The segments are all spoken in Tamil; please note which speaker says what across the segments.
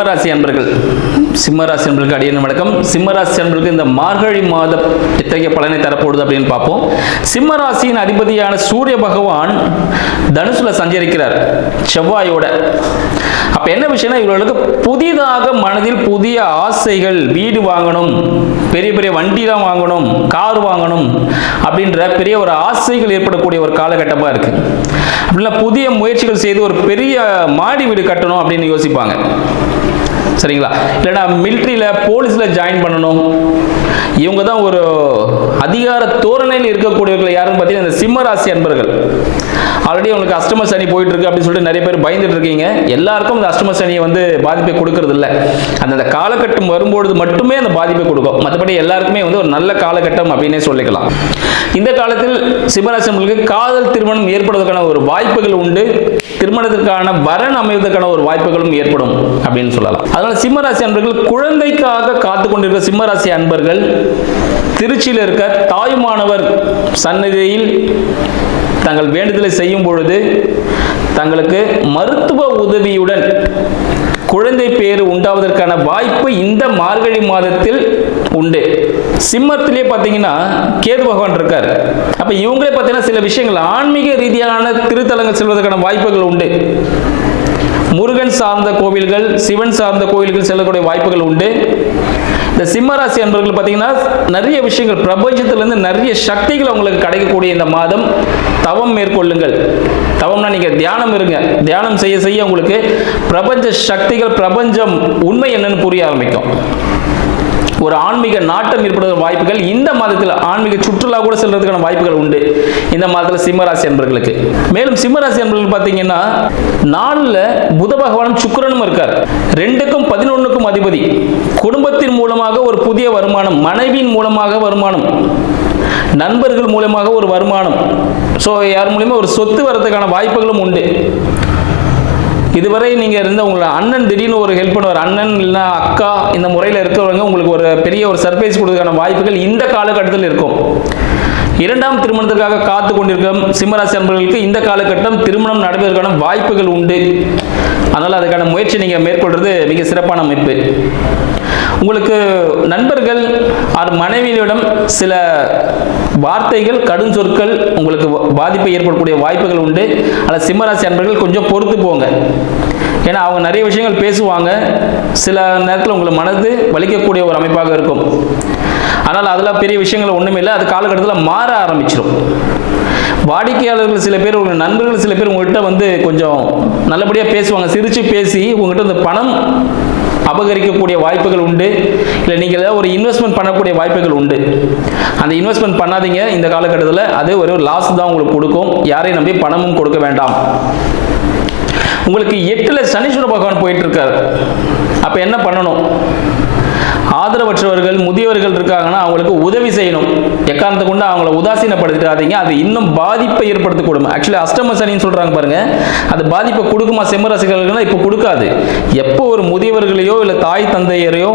Speaker 1: சிம்மராசி அன்பர்கள். சிம்மராசி அன்பர்களுக்கு அடியான வணக்கம். சிம்மராசி அன்பர்களுக்கு இந்த மார்கழி மாத இத்தகைய பலனை தரப்போகுது அப்படின்னு பார்ப்போம். சிம்மராசியின் அதிபதியான சூரிய பகவான் தனுசுல சஞ்சரிக்கிறார். செவ்வாயோட. அப்ப என்ன விஷயம்னா இவர்களுக்கு புதிதாக மனதில் புதிய ஆசைகள் வீடு வாங்கணும் பெரிய பெரிய வண்டிலாம் வாங்கணும் கார் வாங்கணும் அப்படின்ற பெரிய ஒரு ஆசைகள் ஏற்படக்கூடிய ஒரு காலகட்டமாக இருக்கு. அப்படின்னா புதிய முயற்சிகள் செய்து ஒரு பெரிய மாடி வீடு கட்டணும் அப்படின்னு யோசிப்பாங்க. சரிங்களா? இல்லைனா மிலிட்ரியில் போலீஸில் ஜாயின் பண்ணணும். இவங்க தான் ஒரு அதிகார தோரணையில் இருக்கக்கூடியவர்கள் யாருன்னு பார்த்தீங்கன்னா இந்த சிம்மராசி அன்பர்கள். ஆல்ரெடி உங்களுக்கு அஷ்டம சனி போயிட்டு இருக்கு அப்படின்னு சொல்லிட்டு நிறைய பேர் பயந்துட்டு இருக்கீங்க. எல்லாருக்கும் இந்த அஷ்டம சனியை வந்து பாதிப்பை கொடுக்கறது இல்லை அந்தந்த காலகட்டம் வரும்பொழுது மட்டுமே அந்த பாதிப்பை கொடுக்கும். மற்றபடி எல்லாருக்குமே வந்து ஒரு நல்ல காலகட்டம் அப்படின்னே சொல்லிக்கலாம். இந்த காலத்தில் சிம்மராசி காதல் திருமணம் ஏற்படுவதற்கான ஒரு வாய்ப்புகள் உண்டு. திருமணத்திற்கான வரன் அமைவதற்கான ஒரு வாய்ப்புகளும் ஏற்படும் அப்படின்னு சொல்லலாம். அதனால சிம்மராசி அன்பர்கள் குழந்தைக்காக காத்து கொண்டிருக்கிற சிம்மராசி அன்பர்கள் திருச்சியில் இருக்க தாயுமானவர் சன்னதியில் தங்கள் வேண்டுதலை செய்யும் பொழுது தங்களுக்கு மருத்துவ உதவியுடன் குழந்தை பேறு உண்டாவதற்கான வாய்ப்பு இந்த மார்கழி மாதத்தில் உண்டு. சிம்மத்திலே பார்த்தீங்கன்னா கேது பகவான் இருக்கார். அப்போ இவங்களே பார்த்தீங்கன்னா சில விஷயங்கள் ஆன்மீக ரீதியான திருத்தலங்கள் செல்வதற்கான வாய்ப்புகள் உண்டு. முருகன் சார்ந்த கோவில்கள் சிவன் சார்ந்த கோவில்கள் செல்லக்கூடிய வாய்ப்புகள் உண்டு. இந்த சிம்மராசி அன்பர்கள் பார்த்தீங்கன்னா நிறைய விஷயங்கள் பிரபஞ்சத்திலேருந்து நிறைய சக்திகள் அவங்களுக்கு கிடைக்கக்கூடிய இந்த மாதம். தவம் மேற்கொள்ளுங்கள். தவம்னா நீங்கள் தியானம் இருங்க. தியானம் செய்ய செய்ய உங்களுக்கு பிரபஞ்ச சக்திகள் பிரபஞ்சம் உண்மை என்னன்னு புரிய ஆரம்பிக்கும். ஒரு ஆன்மீக நாட்டம் ஏற்படுற வாய்ப்புகள் இந்த மாதத்தில் ஆன்மீக சுற்றுலா கூட செல்றதுக்கான வாய்ப்புகள் உண்டு. இந்த மாதத்தில் சிம்மராசி அன்பர்களுக்கு. மேலும் சிம்மராசி அன்பர்கள் பார்த்தீங்கன்னா நாளில் புத பகவானும் சுக்கரனும் இருக்கார். ரெண்டுக்கும் பதினொன்றுக்கும் அதிபதி. குடும்பத்தின் மூலமாக ஒரு புதிய வருமானம் மனைவியின் மூலமாக வருமானம் நண்பர்கள் மூலமாக ஒரு வருமானம். ஸோ யார் மூலியமாக ஒரு சொத்து வரதுக்கான வாய்ப்புகளும் உண்டு. இதுவரை நீங்கள் இருந்த உங்களை அண்ணன் திடீர்னு ஒரு ஹெல்ப் பண்ணுவார். அண்ணன் இல்லை அக்கா இந்த முறையில் இருக்கிறவங்க உங்களுக்கு ஒரு பெரிய ஒரு சர்ப்ரைஸ் கொடுக்கறதுக்கான வாய்ப்புகள் இந்த காலகட்டத்தில் இருக்கும். இரண்டாம் திருமணத்திற்காக காத்து கொண்டிருக்கும் சிம்மராசி அன்பர்களுக்கு இந்த காலகட்டம் திருமணம் நடப்பதற்கான வாய்ப்புகள் உண்டு. அதனால் அதுக்கான முயற்சி நீங்கள் மேற்கொள்வது மிக சிறப்பான அமைப்பு. உங்களுக்கு நண்பர்கள் அது மனைவியிடம் சில வார்த்தைகள் கடும் சொற்கள் உங்களுக்கு பாதிப்பை ஏற்படக்கூடிய வாய்ப்புகள் உண்டு. அதில் சிம்மராசி அன்பர்கள் கொஞ்சம் பொறுத்து போங்க. ஏன்னா அவங்க நிறைய விஷயங்கள் பேசுவாங்க. சில நேரத்தில் உங்களை மனது வலிக்கக்கூடிய ஒரு அமைப்பாக இருக்கும். ஆனால் அதெல்லாம் பெரிய விஷயங்கள் ஒன்றுமே இல்லை. அது காலகட்டத்தில் மாற ஆரம்பிச்சிடும் வாடிக்கையாளர்கள் சில பேர் உங்கள் நண்பர்கள் சில பேர் உங்கள்கிட்ட வந்து கொஞ்சம் நல்லபடியாக பேசுவாங்க. சிரித்து பேசி உங்கள்கிட்ட இந்த பணம் அபகரிக்கக்கூடிய வாய்ப்புகள் உண்டு. இல்லை நீங்கள் ஏதாவது ஒரு இன்வெஸ்ட்மெண்ட் பண்ணக்கூடிய வாய்ப்புகள் உண்டு. அந்த இன்வெஸ்ட்மெண்ட் பண்ணாதீங்க. இந்த காலகட்டத்தில் அது ஒரு லாஸ் தான் உங்களுக்கு கொடுக்கும். யாரையும் நம்பி பணமும் கொடுக்க வேண்டாம். உங்களுக்கு எட்டில் சனீஸ்வர பகவான் போயிட்டு இருக்காரு அப்போ என்ன பண்ணணும்? ஆதரவற்றவர்கள் முதியவர்கள் இருக்காங்கன்னா அவங்களுக்கு உதவி செய்யணும். எக்காரணத்தை கொண்டு அவங்கள உதாசீனப்படுத்தாதீங்க அது இன்னும் பாதிப்பை ஏற்படுத்தக்கூடும். ஆக்சுவலி அஷ்டம சனின்னு சொல்றாங்க பாருங்க. அது பாதிப்பை கொடுக்குமா? செம்மராசிகளுக்குன்னா இப்போ கொடுக்காது. எப்போ ஒரு முதியவர்களையோ இல்லை தாய் தந்தையரையோ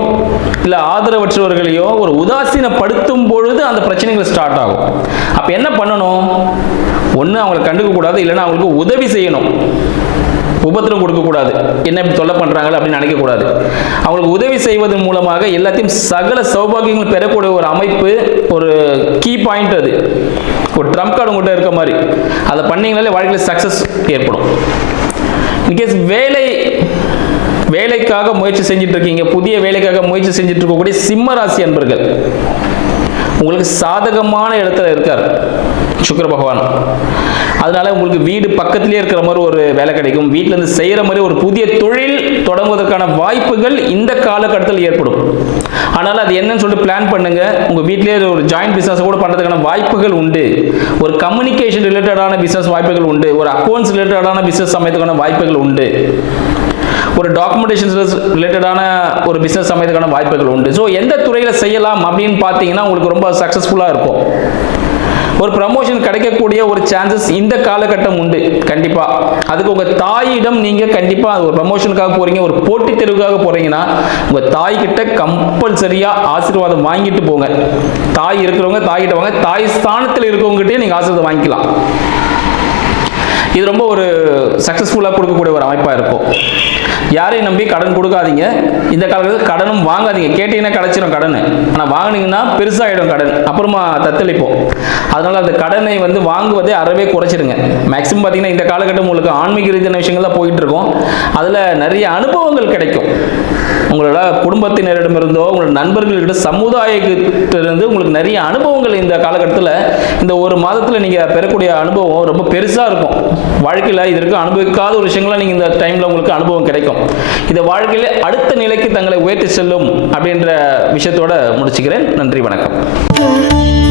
Speaker 1: இல்லை ஆதரவற்றவர்களையோ ஒரு உதாசீனப்படுத்தும் பொழுது அந்த பிரச்சனைகள் ஸ்டார்ட் ஆகும். அப்போ என்ன பண்ணணும்? ஒன்று அவங்களை கண்டுக்க கூடாது இல்லைன்னா அவங்களுக்கு உதவி செய்யணும். உபத்திரம் கொடுக்கக்கூடாது. என்ன இப்படி தொல்லை பண்ணுறாங்களே அப்படின்னு நினைக்கக்கூடாது. அவங்களுக்கு உதவி செய்வதன் மூலமாக எல்லாத்தையும் சகல சௌபாகியங்கள் பெறக்கூடிய ஒரு அமைப்பு ஒரு கீ பாயிண்ட் அது. ஒரு ட்ரம்ப் கார்டு உங்கள்கிட்ட இருக்க மாதிரி. அதை பண்ணீங்கனாலே வாழ்க்கையில் சக்ஸஸ் ஏற்படும். இன்கேஸ் வேலை வேலைக்காக முயற்சி செஞ்சுட்டு இருக்கீங்க புதிய வேலைக்காக முயற்சி செஞ்சுட்டு இருக்கக்கூடிய சிம்ம ராசி அன்பர்கள். உங்களுக்கு சாதகமான இடத்துல இருக்கார். சுக்கர பகவான். அதனால உங்களுக்கு வீடு பக்கத்திலே இருக்கிற மாதிரி ஒரு வேலை கிடைக்கும். வீட்டில இருந்து செய்யற மாதிரி ஒரு புதிய தொழில் தொடங்குவதற்கான வாய்ப்புகள் இந்த காலகட்டத்தில் ஏற்படும். ஆனால் அது என்னன்னு சொல்லிட்டு பிளான் பண்ணுங்க. உங்க வீட்டிலேயே ஒரு ஜாயிண்ட் பிசினஸ் கூட பண்றதுக்கான வாய்ப்புகள் உண்டு. ஒரு கம்யூனிகேஷன் ரிலேட்டடான பிசினஸ் வாய்ப்புகள் உண்டு. ஒரு அக்கௌண்ட்ஸ் ரிலேட்டடான பிசினஸ் அமைத்துக்கான வாய்ப்புகள் உண்டு. ஒரு டாக்குமெண்டேஷன் ரிலேட்டடான ஒரு பிஸ்னஸ் அமைத்துக்கான வாய்ப்புகள் உண்டு. ஸோ எந்த துறையில் செய்யலாம் அப்படின்னு பார்த்தீங்கன்னா உங்களுக்கு ரொம்ப சக்ஸஸ்ஃபுல்லாக இருக்கும். ஒரு ப்ரமோஷன் கிடைக்கக்கூடிய ஒரு சான்சஸ் இந்த காலகட்டம் உண்டு. கண்டிப்பாக அதுக்கு உங்கள் தாயிடம் நீங்கள் கண்டிப்பாக ஒரு ப்ரமோஷனுக்காக போகிறீங்க ஒரு போட்டித் தெருவுக்காக போகிறீங்கன்னா உங்கள் தாய்கிட்ட கம்பல்சரியாக ஆசீர்வாதம் வாங்கிட்டு போங்க. தாய் இருக்கிறவங்க தாய்கிட்ட வாங்க. தாய் ஸ்தானத்தில் இருக்கவங்ககிட்டயே நீங்கள் ஆசீர்வாதம் வாங்கிக்கலாம். இது ரொம்ப ஒரு சக்ஸஸ்ஃபுல்லாக கொடுக்கக்கூடிய ஒரு அமைப்பாக இருக்கும். யாரையும் நம்பி கடன் கொடுக்காதீங்க. இந்த காலத்தில் கடனும் வாங்காதீங்க. கேட்டீங்கன்னா கிடச்சிடும் கடன். ஆனால் வாங்குனீங்கன்னா பெருசாகிடும் கடன். அப்புறமா தத்தளிப்போம். அதனால் அந்த கடனை வந்து வாங்குவதை அறவே குறைச்சிடுங்க. மேக்ஸிமம் பார்த்தீங்கன்னா இந்த காலகட்டம் உங்களுக்கு ஆன்மீக ரீதியான விஷயங்கள்லாம் போயிட்டு இருக்கோம். அதில் நிறைய அனுபவங்கள் கிடைக்கும். உங்களோட குடும்பத்தினரிடமிருந்தோ உங்களோட நண்பர்களிடம் சமுதாயத்திலிருந்து உங்களுக்கு நிறைய அனுபவங்கள் இந்த காலகட்டத்தில் இந்த ஒரு மாதத்தில் நீங்கள் பெறக்கூடிய அனுபவம் ரொம்ப பெருசாக இருக்கும். வாழ்க்கையில் இதற்கு அனுபவிக்காத ஒரு விஷயங்கள்லாம் நீங்கள் இந்த டைமில் உங்களுக்கு அனுபவம் கிடைக்கும். இந்த வாழ்க்கையில் அடுத்த நிலைக்கு தங்களை உயர்த்தி செல்லும் அப்படின்ற விஷயத்தோட முடிச்சுக்கிறேன். நன்றி வணக்கம்.